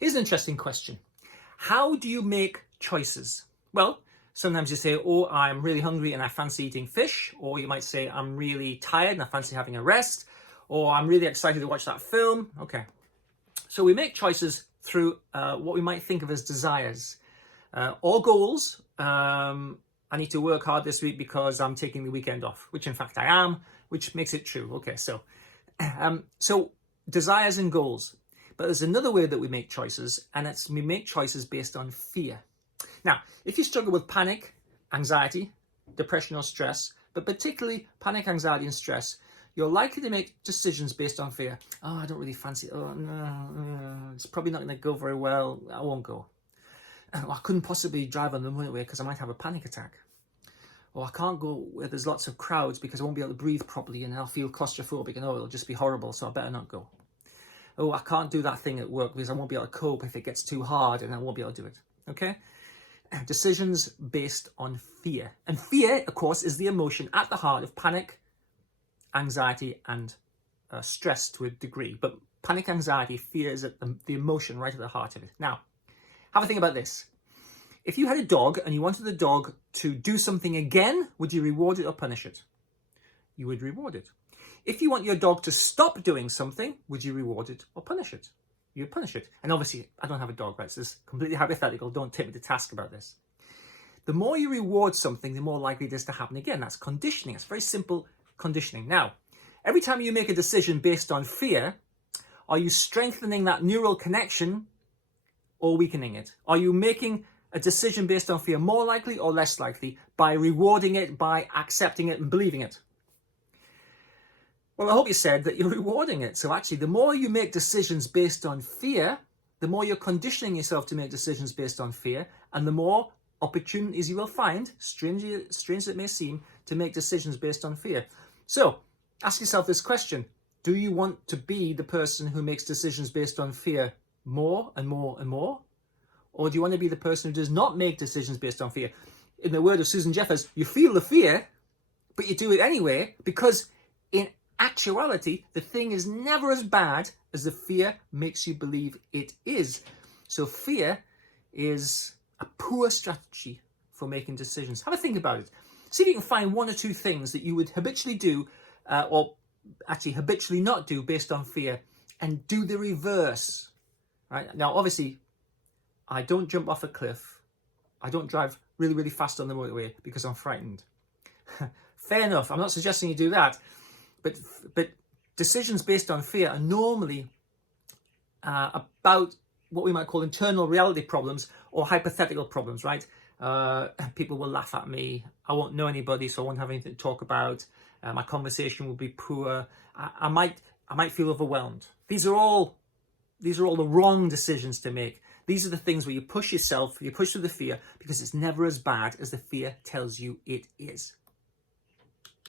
Here's an interesting question. How do you make choices? Well, sometimes you say, oh, I'm really hungry and I fancy eating fish. Or you might say, I'm really tired and I fancy having a rest. Or I'm really excited to watch that film. Okay. So we make choices through what we might think of as desires or goals. I need to work hard this week because I'm taking the weekend off, which in fact I am, which makes it true. Okay, so desires and goals. But there's another way that we make choices, and it's we make choices based on fear. Now, if you struggle with panic, anxiety, depression or stress, but particularly panic, anxiety and stress, you're likely to make decisions based on fear. Oh, I don't really fancy it. Oh, no, it's probably not going to go very well. I won't go. Oh, I couldn't possibly drive on the motorway because I might have a panic attack. Or I can't go where there's lots of crowds because I won't be able to breathe properly and I'll feel claustrophobic and it'll just be horrible, so I better not go. Oh, I can't do that thing at work because I won't be able to cope if it gets too hard and I won't be able to do it. Okay? Decisions based on fear. And fear, of course, is the emotion at the heart of panic, anxiety, and stress to a degree. But panic, anxiety, fear is the emotion right at the heart of it. Now, have a think about this. If you had a dog and you wanted the dog to do something again, would you reward it or punish it? You would reward it. If you want your dog to stop doing something, would you reward it or punish it? You would punish it. And obviously, I don't have a dog, right? So it's completely hypothetical. Don't take me to task about this. The more you reward something, the more likely it is to happen again. That's conditioning. It's very simple conditioning. Now, every time you make a decision based on fear, are you strengthening that neural connection or weakening it? Are you making a decision based on fear more likely or less likely by rewarding it, by accepting it and believing it? Well, I hope you said that you're rewarding it. So actually, the more you make decisions based on fear, the more you're conditioning yourself to make decisions based on fear, and the more opportunities you will find, strange as it may seem, to make decisions based on fear. So ask yourself this question. Do you want to be the person who makes decisions based on fear more and more and more? Or do you want to be the person who does not make decisions based on fear? In the word of Susan Jeffers, you feel the fear, but you do it anyway because in actuality, the thing is never as bad as the fear makes you believe it is. So fear is a poor strategy for making decisions. Have a think about it. See if you can find one or two things that you would habitually do or actually habitually not do based on fear, and do the reverse. Right? Now, obviously, I don't jump off a cliff. I don't drive really, really fast on the motorway because I'm frightened. Fair enough. I'm not suggesting you do that. But decisions based on fear are normally about what we might call internal reality problems or hypothetical problems, right? People will laugh at me. I won't know anybody, so I won't have anything to talk about. My conversation will be poor. I might feel overwhelmed. These are all the wrong decisions to make. These are the things where you push yourself, you push through the fear because it's never as bad as the fear tells you it is.